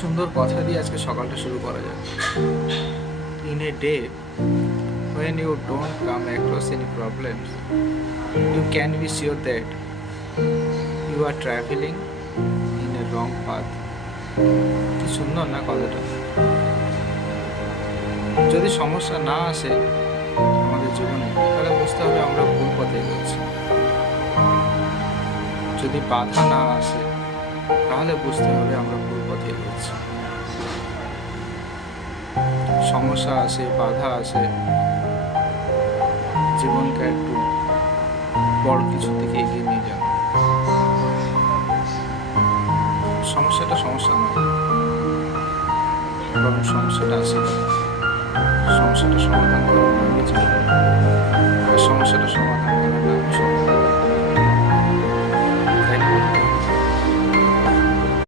সুন্দর কথা দিয়ে আজকে সকালটা শুরু করা যাক। In a day when you don't come across any problems, you can be sure that you are traveling in a wrong path. কি সুন্দর না কথাটা। যদি সমস্যা না আসে আমাদের জীবনে, তাহলে বুঝতে হবে আমরা ভুল পথে এগোচ্ছি। যদি বাধা না আসে তাহলে বুঝতে হবে আমরা ভুল পথে এগোচ্ছি। সমস্যা আসে, বাধা আসে, জীবনকে একটু বড় কিছু দিকে এগিয়ে নিয়ে যান। সমস্যাটা সমস্যা নয়, বরং সমস্যাটা আসে, সমস্যাটা সমাধান করার নামই জীবন, আর সমস্যাটা সমাধান করার নামই